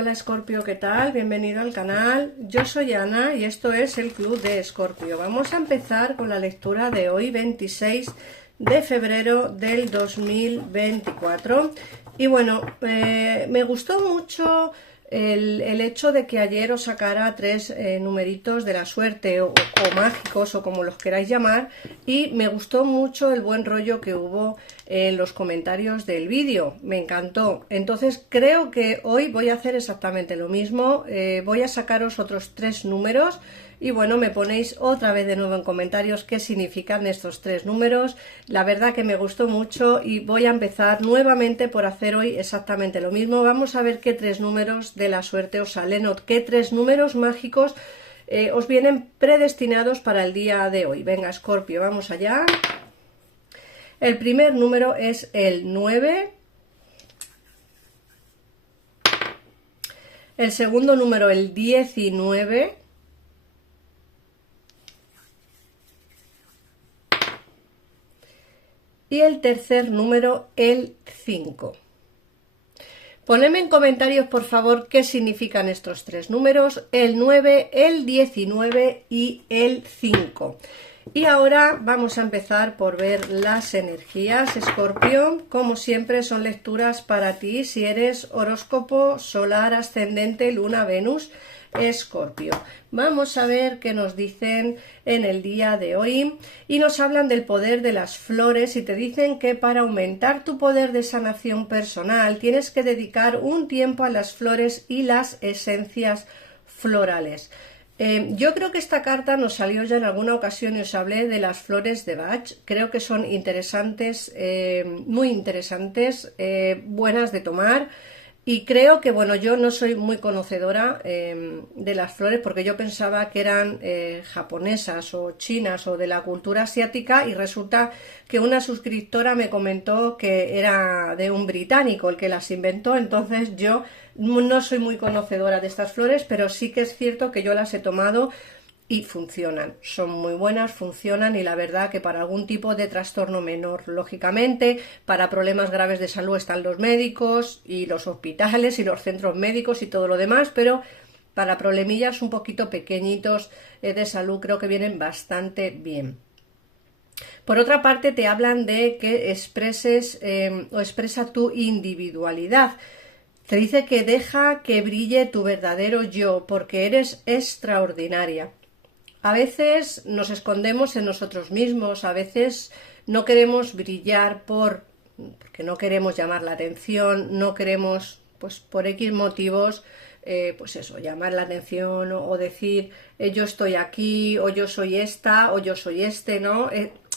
Hola Escorpio, ¿qué tal? Bienvenido al canal. Yo soy Ana y esto es el Club de Escorpio. Vamos a empezar con la lectura de hoy, 26 de febrero del 2024. Y bueno, me gustó mucho el hecho de que ayer os sacara tres numeritos de la suerte o mágicos o como los queráis llamar, y me gustó mucho el buen rollo que hubo en los comentarios del vídeo, me encantó. Entonces creo que hoy voy a hacer exactamente lo mismo, voy a sacaros otros tres números y bueno, me ponéis otra vez de nuevo en comentarios qué significan estos tres números. La verdad que me gustó mucho y voy a empezar nuevamente por hacer hoy exactamente lo mismo. Vamos a ver qué tres números de la suerte os salen o qué tres números mágicos os vienen predestinados para el día de hoy. Venga, Escorpio, vamos allá. El primer número es el 9. El segundo número, el 19. Y el tercer número, el 5. Ponedme en comentarios, por favor, qué significan estos tres números, el 9, el 19 y el 5. Y ahora vamos a empezar por ver las energías, Escorpio. Como siempre, son lecturas para ti si eres horóscopo solar, ascendente, luna, Venus, Escorpio. Vamos a ver qué nos dicen en el día de hoy y nos hablan del poder de las flores y te dicen que para aumentar tu poder de sanación personal tienes que dedicar un tiempo a las flores y las esencias florales. Yo creo que esta carta nos salió ya en alguna ocasión y os hablé de las flores de Bach. Creo que son interesantes, muy interesantes, buenas de tomar. Y creo que, bueno, yo no soy muy conocedora de las flores porque yo pensaba que eran japonesas o chinas o de la cultura asiática, y resulta que una suscriptora me comentó que era de un británico el que las inventó. Entonces yo no soy muy conocedora de estas flores, pero sí que es cierto que yo las he tomado y funcionan, son muy buenas, funcionan, y la verdad que para algún tipo de trastorno menor, lógicamente, para problemas graves de salud están los médicos y los hospitales y los centros médicos y todo lo demás, pero para problemillas un poquito pequeñitos de salud creo que vienen bastante bien. Por otra parte, te hablan de que expreses o expresa tu individualidad. Te dice que deja que brille tu verdadero yo, porque eres extraordinaria. A veces nos escondemos en nosotros mismos, a veces no queremos brillar porque no queremos llamar la atención, no queremos, pues por X motivos, pues eso, llamar la atención o decir yo estoy aquí, o yo soy esta, o yo soy este, ¿no?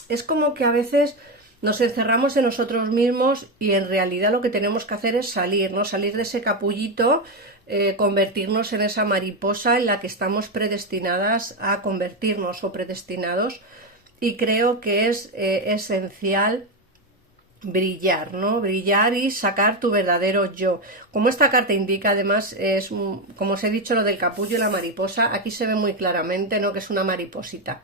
Es como que a veces nos encerramos en nosotros mismos y en realidad lo que tenemos que hacer es salir, ¿no? Salir de ese capullito, convertirnos en esa mariposa en la que estamos predestinadas a convertirnos o predestinados, y creo que es esencial brillar, ¿no? Brillar y sacar tu verdadero yo. Como esta carta indica, además, es como os he dicho, lo del capullo y la mariposa, aquí se ve muy claramente, ¿no?, que es una mariposita.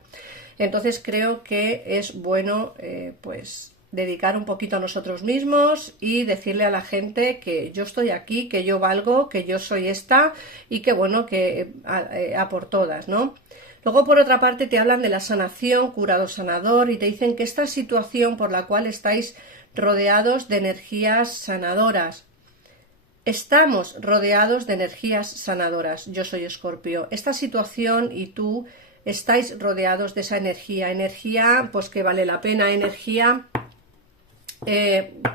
Entonces creo que es bueno pues dedicar un poquito a nosotros mismos y decirle a la gente que yo estoy aquí, que yo valgo, que yo soy esta, y que bueno, que a por todas, ¿no? Luego, por otra parte, te hablan de la sanación, curado sanador, y te dicen que esta situación por la cual estáis rodeados de energías sanadoras. Estamos rodeados de energías sanadoras. Yo soy Escorpio. Esta situación y tú estáis rodeados de esa energía pues que vale la pena, energía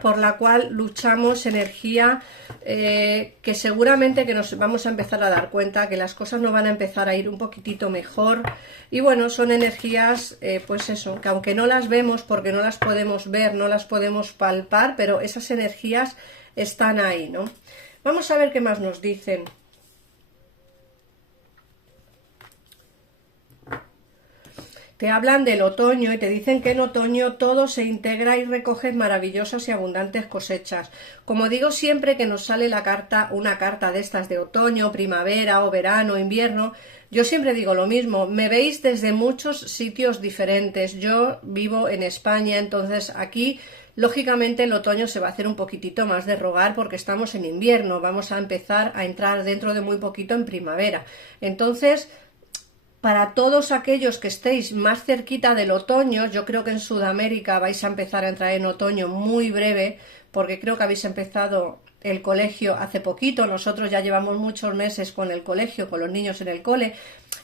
por la cual luchamos, energía que seguramente que nos vamos a empezar a dar cuenta que las cosas nos van a empezar a ir un poquitito mejor. Y bueno, son energías pues eso, que aunque no las vemos porque no las podemos ver, no las podemos palpar, pero esas energías están ahí, ¿no? Vamos a ver qué más nos dicen. Te hablan del otoño y te dicen que en otoño todo se integra y recoge maravillosas y abundantes cosechas. Como digo siempre que nos sale la carta, una carta de estas de otoño, primavera o verano, invierno, yo siempre digo lo mismo, me veis desde muchos sitios diferentes. Yo vivo en España, entonces aquí Lógicamente el otoño se va a hacer un poquitito más de rogar porque estamos en invierno, vamos a empezar a entrar dentro de muy poquito en primavera. Entonces, para todos aquellos que estéis más cerquita del otoño, yo creo que en Sudamérica vais a empezar a entrar en otoño muy breve, porque creo que habéis empezado el colegio hace poquito, nosotros ya llevamos muchos meses con el colegio, con los niños en el cole.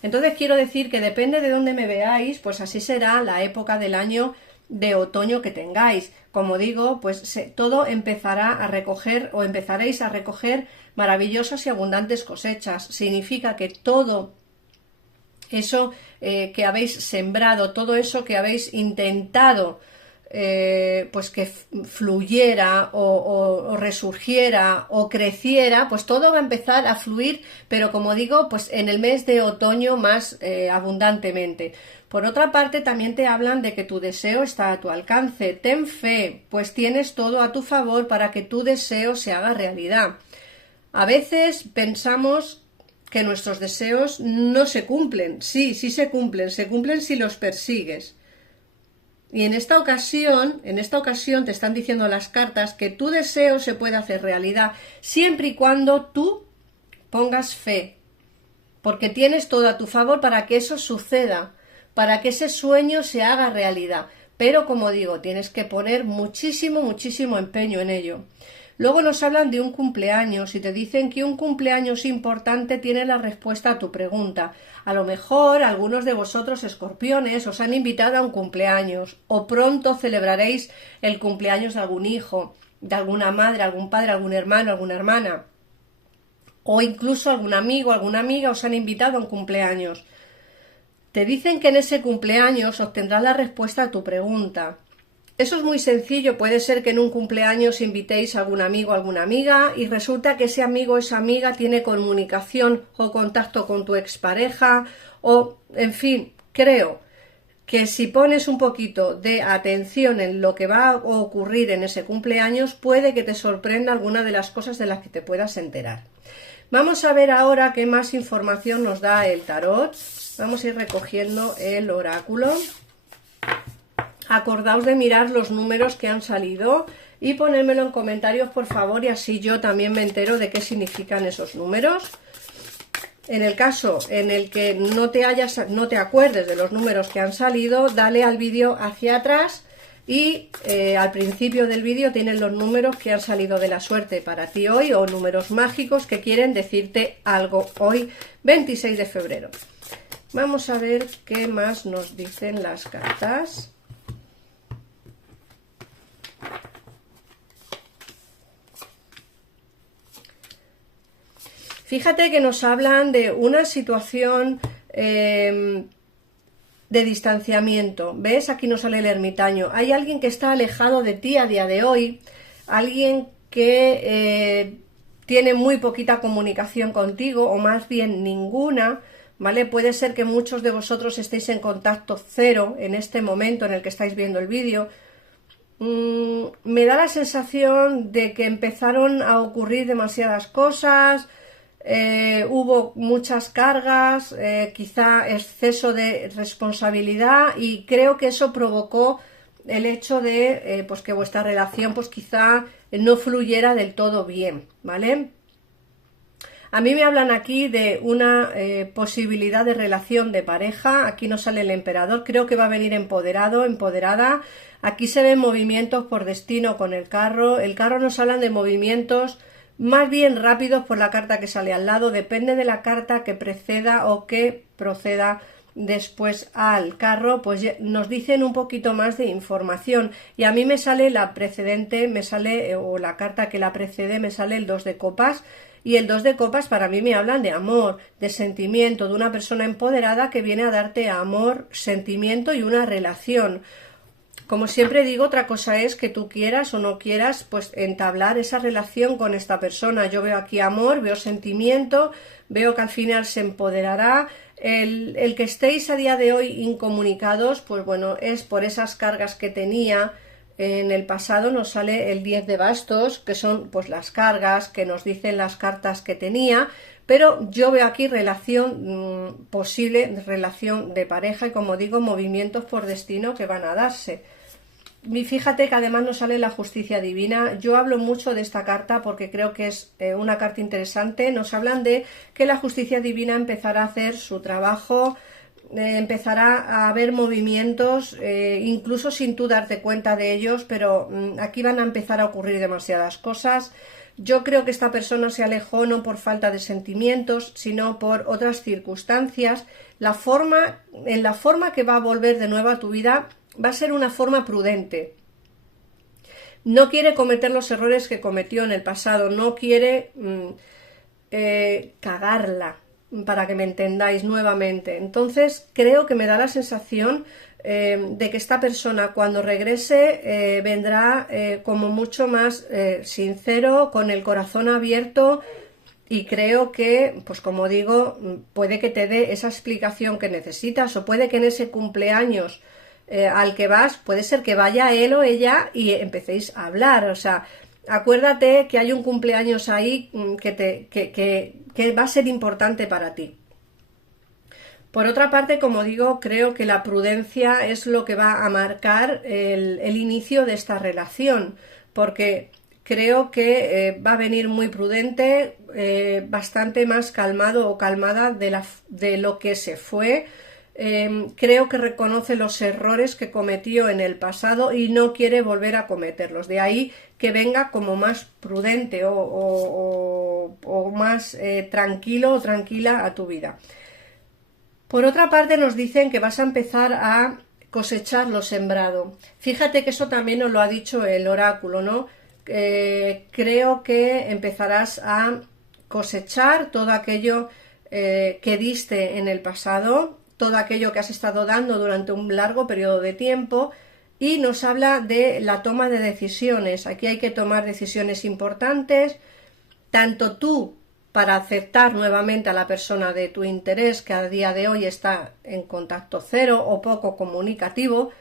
Entonces quiero decir que depende de dónde me veáis, pues así será la época del año de otoño que tengáis. Como digo, pues todo empezará a recoger o empezaréis a recoger maravillosas y abundantes cosechas. Significa que todo eso que habéis sembrado, todo eso que habéis intentado pues que fluyera o resurgiera o creciera, pues todo va a empezar a fluir, pero como digo, pues en el mes de otoño más abundantemente. Por otra parte, también te hablan de que tu deseo está a tu alcance. Ten fe, pues tienes todo a tu favor para que tu deseo se haga realidad. A veces pensamos que nuestros deseos no se cumplen. Sí, sí se cumplen si los persigues. Y en esta ocasión te están diciendo las cartas que tu deseo se puede hacer realidad siempre y cuando tú pongas fe, porque tienes todo a tu favor para que eso suceda, para que ese sueño se haga realidad. Pero como digo, tienes que poner muchísimo, muchísimo empeño en ello. Luego nos hablan de un cumpleaños y te dicen que un cumpleaños importante tiene la respuesta a tu pregunta. A lo mejor algunos de vosotros, escorpiones, os han invitado a un cumpleaños o pronto celebraréis el cumpleaños de algún hijo, de alguna madre, algún padre, algún hermano, alguna hermana. O incluso algún amigo, alguna amiga os han invitado a un cumpleaños. Te dicen que en ese cumpleaños obtendrás la respuesta a tu pregunta. Eso es muy sencillo, puede ser que en un cumpleaños invitéis a algún amigo o alguna amiga y resulta que ese amigo o esa amiga tiene comunicación o contacto con tu expareja o, en fin, creo que si pones un poquito de atención en lo que va a ocurrir en ese cumpleaños, puede que te sorprenda alguna de las cosas de las que te puedas enterar. Vamos a ver ahora qué más información nos da el tarot. Vamos a ir recogiendo el oráculo. Acordaos de mirar los números que han salido y ponérmelo en comentarios, por favor, y así yo también me entero de qué significan esos números. En el caso en el que no te acuerdes de los números que han salido, dale al vídeo hacia atrás y al principio del vídeo tienen los números que han salido de la suerte para ti hoy o números mágicos que quieren decirte algo hoy, 26 de febrero. Vamos a ver qué más nos dicen las cartas. Fíjate que nos hablan de una situación de distanciamiento. ¿Ves? Aquí nos sale el ermitaño. Hay alguien que está alejado de ti a día de hoy, alguien que tiene muy poquita comunicación contigo, o más bien ninguna, ¿vale? Puede ser que muchos de vosotros estéis en contacto cero en este momento en el que estáis viendo el vídeo. Me da la sensación de que empezaron a ocurrir demasiadas cosas. Hubo muchas cargas, quizá exceso de responsabilidad y creo que eso provocó el hecho de pues que vuestra relación pues quizá no fluyera del todo bien, ¿vale? A mí me hablan aquí de una posibilidad de relación de pareja. Aquí nos sale el emperador, creo que va a venir empoderado, empoderada. Aquí se ven movimientos por destino con el carro nos hablan de movimientos más bien rápidos por la carta que sale al lado, depende de la carta que preceda o que proceda después al carro, pues nos dicen un poquito más de información y a mí me sale la precedente, o la carta que la precede, me sale el 2 de copas y el 2 de copas para mí me hablan de amor, de sentimiento, de una persona empoderada que viene a darte amor, sentimiento y una relación. Como siempre digo, otra cosa es que tú quieras o no quieras pues entablar esa relación con esta persona. Yo veo aquí amor, veo sentimiento, veo que al final se empoderará. El que estéis a día de hoy incomunicados, pues bueno, es por esas cargas que tenía en el pasado. Nos sale el 10 de bastos, que son pues las cargas que nos dicen las cartas que tenía. Pero yo veo aquí relación posible, relación de pareja y como digo, movimientos por destino que van a darse. Fíjate que además nos sale la justicia divina. Yo hablo mucho de esta carta porque creo que es una carta interesante. Nos hablan de que la justicia divina empezará a hacer su trabajo, empezará a haber movimientos, incluso sin tú darte cuenta de ellos, pero aquí van a empezar a ocurrir demasiadas cosas. Yo creo que esta persona se alejó no por falta de sentimientos, sino por otras circunstancias. En la forma que va a volver de nuevo a tu vida va a ser una forma prudente. No quiere cometer los errores que cometió en el pasado, no quiere cagarla, para que me entendáis nuevamente. Entonces creo que me da la sensación de que esta persona cuando regrese vendrá como mucho más sincero, con el corazón abierto, y creo que, pues como digo, puede que te dé esa explicación que necesitas, o puede que en ese cumpleaños al que vas, puede ser que vaya él o ella y empecéis a hablar. O sea, acuérdate que hay un cumpleaños ahí que va a ser importante para ti. Por otra parte, como digo, creo que la prudencia es lo que va a marcar el inicio de esta relación, porque creo que va a venir muy prudente, bastante más calmado o calmada de lo que se fue. Creo que reconoce los errores que cometió en el pasado y no quiere volver a cometerlos. De ahí que venga como más prudente o más tranquilo o tranquila a tu vida. Por otra parte, nos dicen que vas a empezar a cosechar lo sembrado. Fíjate que eso también nos lo ha dicho el oráculo, ¿no? Creo que empezarás a cosechar todo aquello que diste en el pasado, todo aquello que has estado dando durante un largo periodo de tiempo, y nos habla de la toma de decisiones. Aquí hay que tomar decisiones importantes, tanto tú para aceptar nuevamente a la persona de tu interés, que a día de hoy está en contacto cero o poco comunicativo,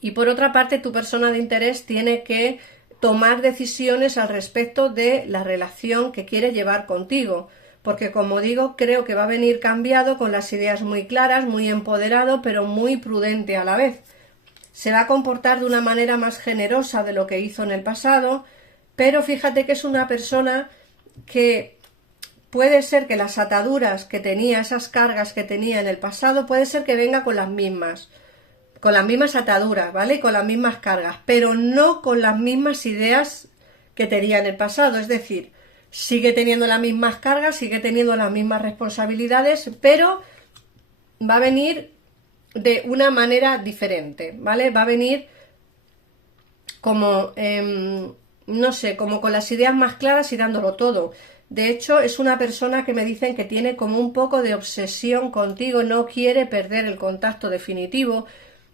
y por otra parte tu persona de interés tiene que tomar decisiones al respecto de la relación que quiere llevar contigo. Porque, como digo, creo que va a venir cambiado, con las ideas muy claras, muy empoderado, pero muy prudente a la vez. Se va a comportar de una manera más generosa de lo que hizo en el pasado, pero fíjate que es una persona que puede ser que las ataduras que tenía, esas cargas que tenía en el pasado, puede ser que venga con las mismas ataduras, ¿vale? Con las mismas cargas, pero no con las mismas ideas que tenía en el pasado. Es decir, sigue teniendo las mismas cargas, sigue teniendo las mismas responsabilidades, pero va a venir de una manera diferente, ¿vale? Va a venir como, no sé, como con las ideas más claras y dándolo todo. De hecho, es una persona que me dicen que tiene como un poco de obsesión contigo, no quiere perder el contacto definitivo,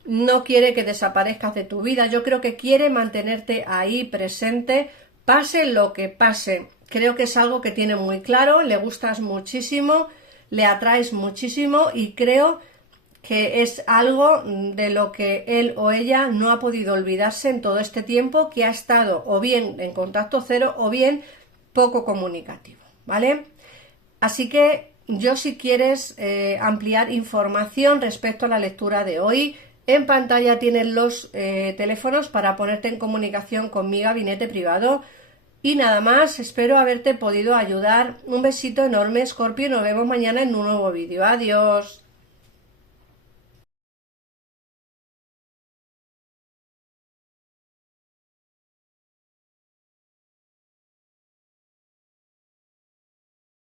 no quiere que desaparezcas de tu vida. Yo creo que quiere mantenerte ahí presente, pase lo que pase. Creo que es algo que tiene muy claro, le gustas muchísimo, le atraes muchísimo, y creo que es algo de lo que él o ella no ha podido olvidarse en todo este tiempo, que ha estado o bien en contacto cero o bien poco comunicativo, ¿vale? Así que yo, si quieres ampliar información respecto a la lectura de hoy, en pantalla tienes los teléfonos para ponerte en comunicación con mi gabinete privado. Y nada más, espero haberte podido ayudar. Un besito enorme, Escorpio, y nos vemos mañana en un nuevo vídeo. Adiós.